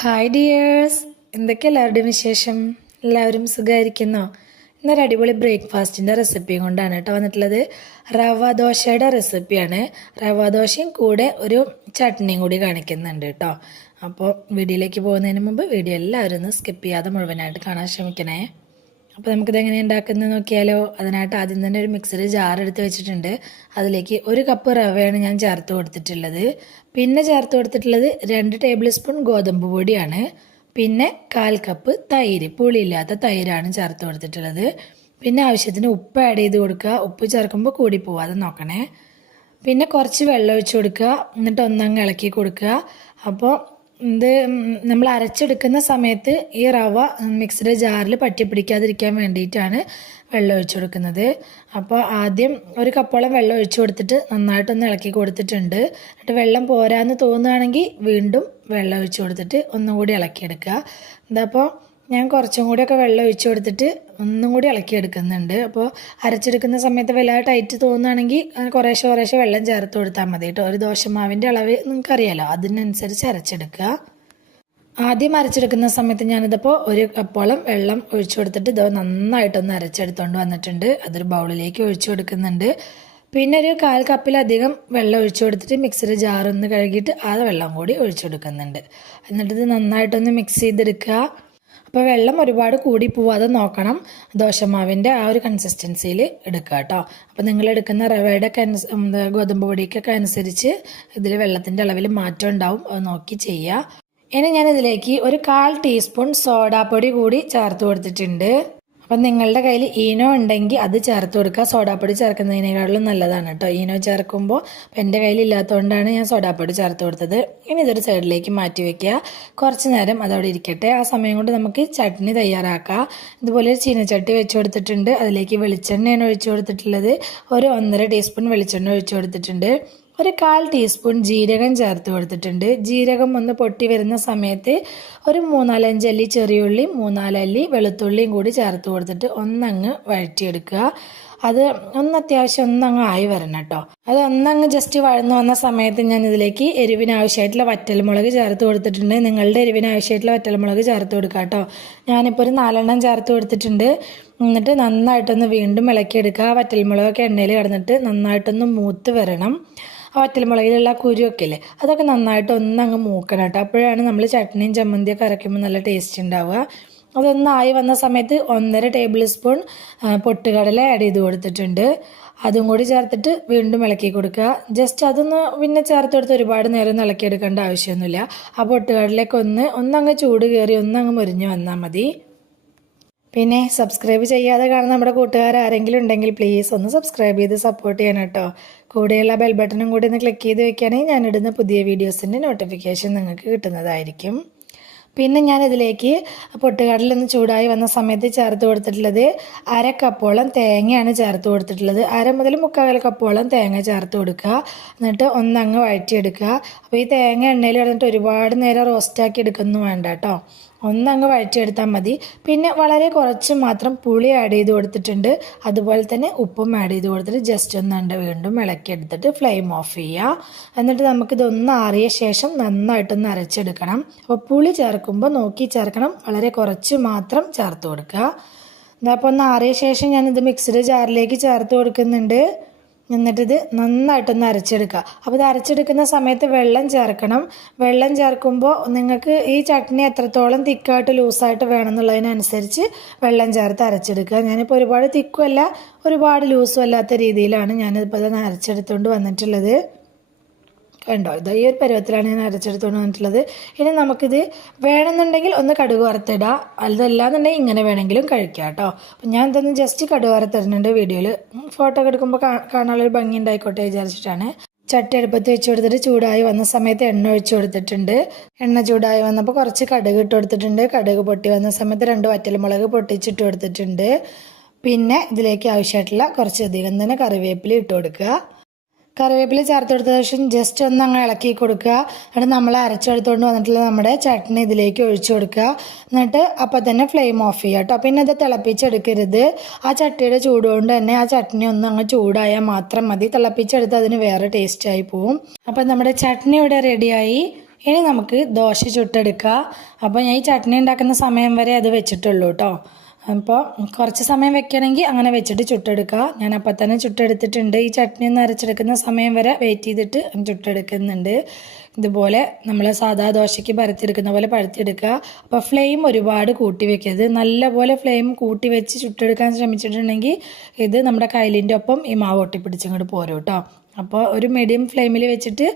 Hi dears, എന്തൊക്കെ എല്ലാവരുടെയും വിശേഷം? എല്ലാവരും സുഖമായിരിക്കുന്നോ? ഇന്നൊരു അടിപൊളി ബ്രേക്ക്ഫാസ്റ്റിൻ്റെ റെസിപ്പിയും കൊണ്ടാണ് കേട്ടോ വന്നിട്ടുള്ളത്. റവ ദോശയുടെ റെസിപ്പിയാണ്. റവ ദോശയും കൂടെ ഒരു ചട്നിയും കൂടി കാണിക്കുന്നുണ്ട് കേട്ടോ. അപ്പോൾ വീഡിയോയിലേക്ക് പോകുന്നതിന് മുമ്പ് വീഡിയോ എല്ലാവരും ഒന്ന് സ്കിപ്പ് ചെയ്യാതെ മുഴുവനായിട്ട് കാണാൻ ശ്രമിക്കണേ. അപ്പോൾ നമുക്കിത് എങ്ങനെ ഉണ്ടാക്കുന്നത് നോക്കിയാലോ. അതിനായിട്ട് ആദ്യം തന്നെ ഒരു മിക്സർ ജാർ എടുത്ത് വെച്ചിട്ടുണ്ട്. അതിലേക്ക് 1 കപ്പ് റവയാണ് ഞാൻ ചേർത്ത് കൊടുത്തിട്ടുള്ളത്. പിന്നെ ചേർത്ത് കൊടുത്തിട്ടുള്ളത് 2 ടേബിൾ സ്പൂൺ ഗോതമ്പ് പൊടിയാണ്. പിന്നെ 1/4 കപ്പ് തൈര്, പുളിയില്ലാത്ത തൈരാണ് ചേർത്ത് കൊടുത്തിട്ടുള്ളത്. പിന്നെ ആവശ്യത്തിന് ഉപ്പ് ആഡ് ചെയ്ത് കൊടുക്കുക. ഉപ്പ് ചേർക്കുമ്പോൾ കൂടി പോവാതെ നോക്കണേ. പിന്നെ കുറച്ച് വെള്ളം ഒഴിച്ച് കൊടുക്കുക. എന്നിട്ട് ഒന്നങ്ങ് ഇളക്കി കൊടുക്കുക. അപ്പോൾ ഇത് നമ്മൾ അരച്ചെടുക്കുന്ന സമയത്ത് ഈ റവ മിക്സിയുടെ ജാറിൽ പറ്റി പിടിക്കാതിരിക്കാൻ വേണ്ടിയിട്ടാണ് വെള്ളം ഒഴിച്ചു കൊടുക്കുന്നത്. അപ്പോൾ ആദ്യം 1 കപ്പോളം വെള്ളം ഒഴിച്ചു കൊടുത്തിട്ട് നന്നായിട്ടൊന്ന് ഇളക്കി കൊടുത്തിട്ടുണ്ട്. എന്നിട്ട് വെള്ളം പോരാന്ന് തോന്നുകയാണെങ്കിൽ വീണ്ടും വെള്ളം ഒഴിച്ചു കൊടുത്തിട്ട് ഒന്നും കൂടി ഇളക്കിയെടുക്കുക. ഇതപ്പോൾ ഞാൻ കുറച്ചും കൂടിയൊക്കെ വെള്ളം ഒഴിച്ചു കൊടുത്തിട്ട് ഒന്നും കൂടി ഇളക്കിയെടുക്കുന്നുണ്ട്. അപ്പോൾ അരച്ചെടുക്കുന്ന സമയത്ത് വല്ലാതെ ടൈറ്റ് തോന്നുകയാണെങ്കിൽ കുറേശ്ശെ വെള്ളം ചേർത്ത് കൊടുത്താൽ മതി കേട്ടോ. ഒരു ദോശമാവിൻ്റെ അളവ് നിങ്ങൾക്കറിയാലോ, അതിനനുസരിച്ച് അരച്ചെടുക്കുക. ആദ്യം അരച്ചെടുക്കുന്ന സമയത്ത് ഞാനിതിപ്പോൾ 1 കപ്പോളം വെള്ളം ഒഴിച്ചു കൊടുത്തിട്ട് ഇത് നന്നായിട്ടൊന്ന് അരച്ചെടുത്തുകൊണ്ട് വന്നിട്ടുണ്ട്. അതൊരു ബൗളിലേക്ക് ഒഴിച്ചു കൊടുക്കുന്നുണ്ട്. പിന്നെ ഒരു 1/4 കപ്പിലധികം വെള്ളം ഒഴിച്ചു കൊടുത്തിട്ട് മിക്സിയുടെ ജാറൊന്ന് കഴുകിയിട്ട് ആ വെള്ളം കൂടി ഒഴിച്ചു കൊടുക്കുന്നുണ്ട്. എന്നിട്ടിത് നന്നായിട്ടൊന്ന് മിക്സ് ചെയ്തെടുക്കുക. അപ്പോൾ വെള്ളം ഒരുപാട് കൂടി പോവാതെ നോക്കണം. ദോശമാവിൻ്റെ ആ ഒരു കൺസിസ്റ്റൻസിയിൽ എടുക്കുക കേട്ടോ. അപ്പോൾ നിങ്ങൾ എടുക്കുന്ന റവയുടെ ഗോതമ്പ് പൊടിക്കൊക്കെ അനുസരിച്ച് ഇതിൽ വെള്ളത്തിൻ്റെ അളവിൽ മാറ്റം ഉണ്ടാവും. അത് നോക്കി ചെയ്യുക. ഇനി ഞാൻ ഇതിലേക്ക് ഒരു 1/4 ടീസ്പൂൺ സോഡാപ്പൊടി കൂടി ചേർത്ത് കൊടുത്തിട്ടുണ്ട്. അപ്പം നിങ്ങളുടെ കയ്യിൽ ഈനോ ഉണ്ടെങ്കിൽ അത് ചേർത്ത് കൊടുക്കുക. സോഡാപ്പൊടി ചേർക്കുന്നതിനേക്കാളും നല്ലതാണ് കേട്ടോ ഈനോ ചേർക്കുമ്പോൾ. അപ്പം എൻ്റെ കയ്യിൽ ഇല്ലാത്തതുകൊണ്ടാണ് ഞാൻ സോഡാപ്പൊടി ചേർത്ത് കൊടുത്തത്. ഇനി ഇതൊരു സൈഡിലേക്ക് മാറ്റി വയ്ക്കുക. കുറച്ച് നേരം അതവിടെ ഇരിക്കട്ടെ. ആ സമയം കൊണ്ട് നമുക്ക് ചട്നി തയ്യാറാക്കാം. ഇതുപോലെ ഒരു ചീനച്ചട്ടി വെച്ച് കൊടുത്തിട്ടുണ്ട്. അതിലേക്ക് വെളിച്ചെണ്ണയാണ് ഒഴിച്ചു കൊടുത്തിട്ടുള്ളത്. ഒരു 1.5 ടീസ്പൂൺ വെളിച്ചെണ്ണ ഒഴിച്ചു കൊടുത്തിട്ടുണ്ട്. ഒരു 1/4 ടീസ്പൂൺ ജീരകം ചേർത്ത് കൊടുത്തിട്ടുണ്ട്. ജീരകം ഒന്ന് പൊട്ടി വരുന്ന സമയത്ത് ഒരു 3-4 അല്ലി ചെറിയുള്ളി, 3-4 അല്ലി വെളുത്തുള്ളിയും കൂടി ചേർത്ത് കൊടുത്തിട്ട് ഒന്നങ്ങ് വഴറ്റിയെടുക്കുക. അത് അത്യാവശ്യം ഒന്നങ്ങ് ആയി വരണം കേട്ടോ. അത് ഒന്നങ്ങ് ജസ്റ്റ് വഴന്ന് വന്ന സമയത്ത് ഞാൻ ഇതിലേക്ക് എരിവിനാവശ്യമായിട്ടുള്ള വറ്റൽമുളക് ചേർത്ത് കൊടുത്തിട്ടുണ്ട്. നിങ്ങളുടെ എരിവിനാവശ്യമായിട്ടുള്ള വറ്റൽമുളക് ചേർത്ത് കൊടുക്കുക കേട്ടോ. ഞാനിപ്പോൾ ഒരു 4 എണ്ണം ചേർത്ത് കൊടുത്തിട്ടുണ്ട്. എന്നിട്ട് നന്നായിട്ടൊന്ന് വീണ്ടും ഇളക്കിയെടുക്കുക. വറ്റൽമുളകൊക്കെ എണ്ണയിൽ കിടന്നിട്ട് നന്നായിട്ടൊന്ന് മൂത്ത് വരണം. ആ വറ്റൽമുളകിലുള്ള കുരുവൊക്കെ ഇല്ലേ, അതൊക്കെ നന്നായിട്ട് ഒന്നങ്ങ് മൂക്കണം കേട്ടോ. അപ്പോഴാണ് നമ്മൾ ചട്നിയും ചമ്മന്തിയൊക്കെ അരയ്ക്കുമ്പോൾ നല്ല ടേസ്റ്റ് ഉണ്ടാവുക. അതൊന്നായി വന്ന സമയത്ത് 1.5 ടേബിൾ സ്പൂൺ പൊട്ടുകടല ആഡ് ചെയ്ത് കൊടുത്തിട്ടുണ്ട്. അതും കൂടി ചേർത്തിട്ട് വീണ്ടും ഇളക്കി കൊടുക്കുക. ജസ്റ്റ് അതൊന്ന് പിന്നെ ചേർത്ത് കൊടുത്ത് ഒരുപാട് നേരം ഇളക്കിയെടുക്കേണ്ട ആവശ്യമൊന്നുമില്ല. ആ പൊട്ടുകടലേക്ക് ഒന്നങ്ങ് ചൂട് കയറി ഒന്നങ്ങ് മുരിഞ്ഞ് വന്നാൽ മതി. പിന്നെ സബ്സ്ക്രൈബ് ചെയ്യാതെ കാണുന്ന നമ്മുടെ കൂട്ടുകാർ ആരെങ്കിലും ഉണ്ടെങ്കിൽ പ്ലീസ് ഒന്ന് സബ്സ്ക്രൈബ് ചെയ്ത് സപ്പോർട്ട് ചെയ്യണം കേട്ടോ. കൂടെയുള്ള ബെൽ ബട്ടണും കൂടി ഒന്ന് ക്ലിക്ക് ചെയ്ത് വെക്കുകയാണെങ്കിൽ ഞാനിടുന്ന പുതിയ വീഡിയോസിൻ്റെ നോട്ടിഫിക്കേഷൻ നിങ്ങൾക്ക് കിട്ടുന്നതായിരിക്കും. പിന്നെ ഞാനിതിലേക്ക് പൊട്ടുകടലൊന്ന് ചൂടായി വന്ന സമയത്ത് ചേർത്ത് കൊടുത്തിട്ടുള്ളത് 1/2 കപ്പോളം തേങ്ങയാണ് ചേർത്ത് കൊടുത്തിട്ടുള്ളത്. 1/2 മുതൽ 3/4 കപ്പോളം തേങ്ങ ചേർത്ത് കൊടുക്കുക. എന്നിട്ട് ഒന്നങ്ങ് വഴറ്റിയെടുക്കുക. അപ്പോൾ ഈ തേങ്ങ എണ്ണയിൽ കിടന്നിട്ട് ഒരുപാട് നേരം റോസ്റ്റാക്കി എടുക്കൊന്നും വേണ്ട കേട്ടോ. ഒന്നങ്ങ് വഴറ്റിയെടുത്താൽ മതി. പിന്നെ വളരെ കുറച്ച് മാത്രം പുളി ആഡ് ചെയ്ത് കൊടുത്തിട്ടുണ്ട്. അതുപോലെ തന്നെ ഉപ്പും ആഡ് ചെയ്ത് കൊടുത്തിട്ട് ജസ്റ്റ് ഒന്നുണ്ട് വീണ്ടും ഇളക്കിയെടുത്തിട്ട് ഫ്ലെയിം ഓഫ് ചെയ്യുക. എന്നിട്ട് നമുക്കിതൊന്ന് ആറിയ ശേഷം നന്നായിട്ടൊന്ന് അരച്ചെടുക്കണം. അപ്പോൾ പുളി ചേർക്കുമ്പോൾ നോക്കി ചേർക്കണം. വളരെ കുറച്ച് മാത്രം ചേർത്ത് കൊടുക്കുക. അപ്പോൾ ഒന്ന് ആറിയ ശേഷം ഞാനിത് മിക്സിയുടെ ജാറിലേക്ക് ചേർത്ത് കൊടുക്കുന്നുണ്ട്. എന്നിട്ടിത് നന്നായിട്ടൊന്ന് അരച്ചെടുക്കുക. അപ്പോൾ ഇത് അരച്ചെടുക്കുന്ന സമയത്ത് വെള്ളം ചേർക്കണം. വെള്ളം ചേർക്കുമ്പോൾ നിങ്ങൾക്ക് ഈ ചട്നി എത്രത്തോളം തിക്കായിട്ട് ലൂസായിട്ട് വേണമെന്നുള്ളതിനനുസരിച്ച് വെള്ളം ചേർത്ത് അരച്ചെടുക്കുക. ഞാനിപ്പോൾ ഒരുപാട് തിക്കുമല്ല ഒരുപാട് ലൂസും അല്ലാത്ത രീതിയിലാണ് ഞാനിപ്പോൾ ഇത് അരച്ചെടുത്തുകൊണ്ട് വന്നിട്ടുള്ളത്. കണ്ടോ, ഇത് ഈ ഒരു പരുവത്തിലാണ് ഞാൻ അരച്ചെടുത്തുകൊണ്ട് വന്നിട്ടുള്ളത്. ഇനി നമുക്കിത് വേണമെന്നുണ്ടെങ്കിൽ ഒന്ന് കടുക് വറുത്തിടുക. അതല്ലാന്നുണ്ടെങ്കിൽ ഇങ്ങനെ വേണമെങ്കിലും കഴിക്കാം കേട്ടോ. അപ്പം ഞാൻ ഇതൊന്ന് ജസ്റ്റ് കടുക് വറുത്തിടുന്നുണ്ട് വീഡിയോയിൽ. ഫോട്ടോ ഒക്കെ എടുക്കുമ്പോൾ കാണാനുള്ളൊരു ഭംഗി ഉണ്ടായിക്കോട്ടെ വിചാരിച്ചിട്ടാണ്. ചട്ടി അടുപ്പത്ത് വെച്ച് കൊടുത്തിട്ട് ചൂടായി വന്ന സമയത്ത് എണ്ണ ഒഴിച്ച് കൊടുത്തിട്ടുണ്ട്. എണ്ണ ചൂടായി വന്നപ്പോൾ കുറച്ച് കടുക് ഇട്ട് കൊടുത്തിട്ടുണ്ട്. കടുക് പൊട്ടി വന്ന സമയത്ത് 2 വറ്റൽമുളക് പൊട്ടിച്ചിട്ട് കൊടുത്തിട്ടുണ്ട്. പിന്നെ ഇതിലേക്ക് ആവശ്യമായിട്ടുള്ള കുറച്ചധികം തന്നെ കറിവേപ്പില ഇട്ട് കൊടുക്കുക. കറിവേപ്പില ചേർത്ത് കൊടുത്ത ശേഷം ജസ്റ്റ് ഒന്ന് അങ്ങ് ഇളക്കി കൊടുക്കുക. എന്നിട്ട് നമ്മൾ അരച്ചെടുത്തുകൊണ്ട് വന്നിട്ടുള്ള നമ്മുടെ ചട്നി ഇതിലേക്ക് ഒഴിച്ചു കൊടുക്കുക. എന്നിട്ട് അപ്പം തന്നെ ഫ്ലെയിം ഓഫ് ചെയ്യുക കേട്ടോ. പിന്നെ ഇത് തിളപ്പിച്ചെടുക്കരുത്. ആ ചട്ടിയുടെ ചൂട് കൊണ്ട് തന്നെ ആ ചട്നി ഒന്ന് അങ്ങ് ചൂടായാൽ മാത്രം മതി. തിളപ്പിച്ചെടുത്ത് അതിന് വേറെ ടേസ്റ്റായി പോവും. അപ്പം നമ്മുടെ ചട്നി ഇവിടെ റെഡിയായി. ഇനി നമുക്ക് ദോശ ചുട്ടെടുക്കാം. അപ്പോൾ ഞാൻ ഈ ചട്നി ഉണ്ടാക്കുന്ന സമയം വരെ അത് വെച്ചിട്ടുള്ളൂ കേട്ടോ. അപ്പോൾ കുറച്ച് സമയം വെക്കണമെങ്കിൽ അങ്ങനെ വെച്ചിട്ട് ചുട്ടെടുക്കുക. ഞാൻ അപ്പം തന്നെ ചുട്ടെടുത്തിട്ടുണ്ട്. ഈ ചട്നി ഒന്ന് അരച്ചെടുക്കുന്ന സമയം വരെ വെയിറ്റ് ചെയ്തിട്ട് ചുട്ടെടുക്കുന്നുണ്ട്. ഇതുപോലെ നമ്മൾ സാധാ ദോശയ്ക്ക് പരത്തിയെടുക്കുന്ന പോലെ പരത്തിയെടുക്കുക. അപ്പോൾ ഫ്ലെയിം ഒരുപാട് കൂട്ടി വെക്കരുത്. നല്ലപോലെ ഫ്ലെയിം കൂട്ടി വെച്ച് ചുട്ടെടുക്കാൻ ശ്രമിച്ചിട്ടുണ്ടെങ്കിൽ ഇത് നമ്മുടെ കയ്യിലിൻ്റെ ഒപ്പം ഈ മാവ് ഒട്ടിപ്പിടിച്ചങ്ങോട്ട് പോരും കേട്ടോ. അപ്പോൾ ഒരു മീഡിയം ഫ്ലെയിമിൽ വെച്ചിട്ട്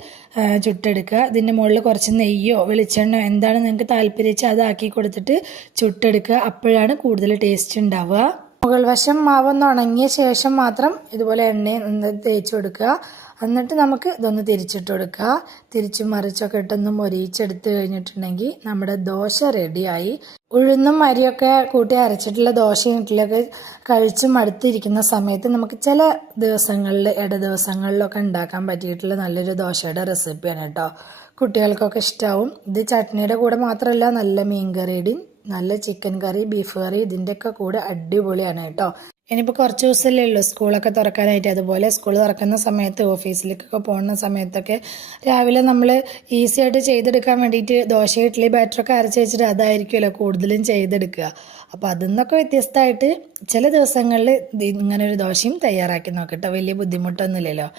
ചുട്ടെടുക്കുക. ഇതിൻ്റെ മുകളിൽ കുറച്ച് നെയ്യോ വെളിച്ചെണ്ണയോ എന്താണ് നിങ്ങൾക്ക് താല്പര്യം വെച്ചാൽ അതാക്കി കൊടുത്തിട്ട് ചുട്ടെടുക്കുക. അപ്പോഴാണ് കൂടുതൽ ടേസ്റ്റ് ഉണ്ടാവുക. മുകൾ വശം മാവൊന്ന് ഉണങ്ങിയ ശേഷം മാത്രം ഇതുപോലെ എണ്ണ തേച്ച് കൊടുക്കുക. എന്നിട്ട് നമുക്ക് ഇതൊന്ന് തിരിച്ചിട്ട് കൊടുക്കുക. തിരിച്ചും മറിച്ചൊക്കെ ഇട്ടൊന്ന് മൊരിയിച്ചെടുത്ത് കഴിഞ്ഞിട്ടുണ്ടെങ്കിൽ നമ്മുടെ ദോശ റെഡിയായി. ഉഴുന്നും അരിയൊക്കെ കൂട്ടി അരച്ചിട്ടുള്ള ദോശയും ഇഡ്ഡലിയൊക്കെ കഴിച്ച് മടുത്തിരിക്കുന്ന സമയത്ത് നമുക്ക് ചില ദിവസങ്ങളിൽ ദിവസങ്ങളിലൊക്കെ ഉണ്ടാക്കാൻ പറ്റിയിട്ടുള്ള നല്ലൊരു ദോശയുടെ റെസിപ്പിയാണ് കേട്ടോ. കുട്ടികൾക്കൊക്കെ ഇഷ്ടമാവും. ഇത് ചട്നിയുടെ കൂടെ മാത്രമല്ല, നല്ല മീൻ കറിയുടെയും നല്ല ചിക്കൻ കറി, ബീഫ് കറി ഇതിൻ്റെയൊക്കെ കൂടെ അടിപൊളിയാണ് കേട്ടോ. ഇനിയിപ്പോൾ കുറച്ച് ദിവസമല്ലേ ഉള്ളൂ സ്കൂളൊക്കെ തുറക്കാനായിട്ട്. അതുപോലെ സ്കൂൾ തുറക്കുന്ന സമയത്ത് ഓഫീസിലേക്കൊക്കെ പോകുന്ന സമയത്തൊക്കെ രാവിലെ നമ്മൾ ഈസി ആയിട്ട് ചെയ്തെടുക്കാൻ വേണ്ടിയിട്ട് ദോശ ഇഡ്ഡലി ബാറ്ററൊക്കെ അരച്ച് വെച്ചിട്ട് അതായിരിക്കുമല്ലോ കൂടുതലും ചെയ്തെടുക്കുക. അപ്പോൾ അതിൽ നിന്നൊക്കെ വ്യത്യസ്തമായിട്ട് ചില ദിവസങ്ങളിൽ ഇങ്ങനെ ഒരു ദോശയും തയ്യാറാക്കി നോക്കട്ടോ. വലിയ ബുദ്ധിമുട്ടൊന്നുമില്ലല്ലോ.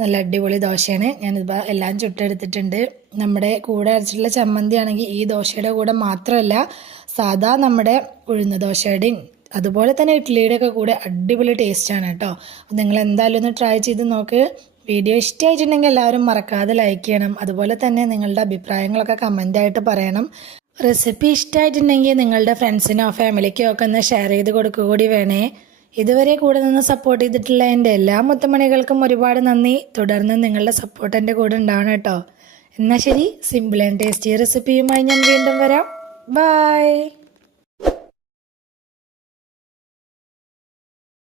നല്ല അടിപൊളി ദോശയാണ്. ഞാനിപ്പോൾ എല്ലാം ചുട്ടെടുത്തിട്ടുണ്ട്. നമ്മുടെ കൂടെ അരച്ചിട്ടുള്ള ചമ്മന്തി ആണെങ്കിൽ ഈ ദോശയുടെ കൂടെ മാത്രമല്ല, സാധാ നമ്മുടെ ഉഴുന്ന ദോശയുടെയും അതുപോലെ തന്നെ ഇഡ്ഡലിയുടെ ഒക്കെ കൂടെ അടിപൊളി ടേസ്റ്റാണ് കേട്ടോ. നിങ്ങൾ എന്തായാലും ഒന്ന് ട്രൈ ചെയ്ത് നോക്ക്. വീഡിയോ ഇഷ്ടമായിട്ടുണ്ടെങ്കിൽ എല്ലാവരും മറക്കാതെ ലൈക്ക് ചെയ്യണം. അതുപോലെ തന്നെ നിങ്ങളുടെ അഭിപ്രായങ്ങളൊക്കെ കമൻ്റായിട്ട് പറയണം. റെസിപ്പി ഇഷ്ടമായിട്ടുണ്ടെങ്കിൽ നിങ്ങളുടെ ഫ്രണ്ട്സിനോ ഫാമിലിക്കോ ഒക്കെ ഒന്ന് ഷെയർ ചെയ്ത് കൊടുക്കുക കൂടി വേണേ. ഇതുവരെ കൂടെ നിന്ന് സപ്പോർട്ട് ചെയ്തിട്ടുള്ള എൻ്റെ എല്ലാ മുത്തുമണികൾക്കും ഒരുപാട് നന്ദി. തുടർന്ന് നിങ്ങളുടെ സപ്പോർട്ട് എൻ്റെ കൂടെ ഉണ്ടാവണം കേട്ടോ. എന്നാൽ ശരി, സിമ്പിൾ ആൻഡ് ടേസ്റ്റി റെസിപ്പിയുമായി ഞാൻ വീണ്ടും വരാം. ബൈ.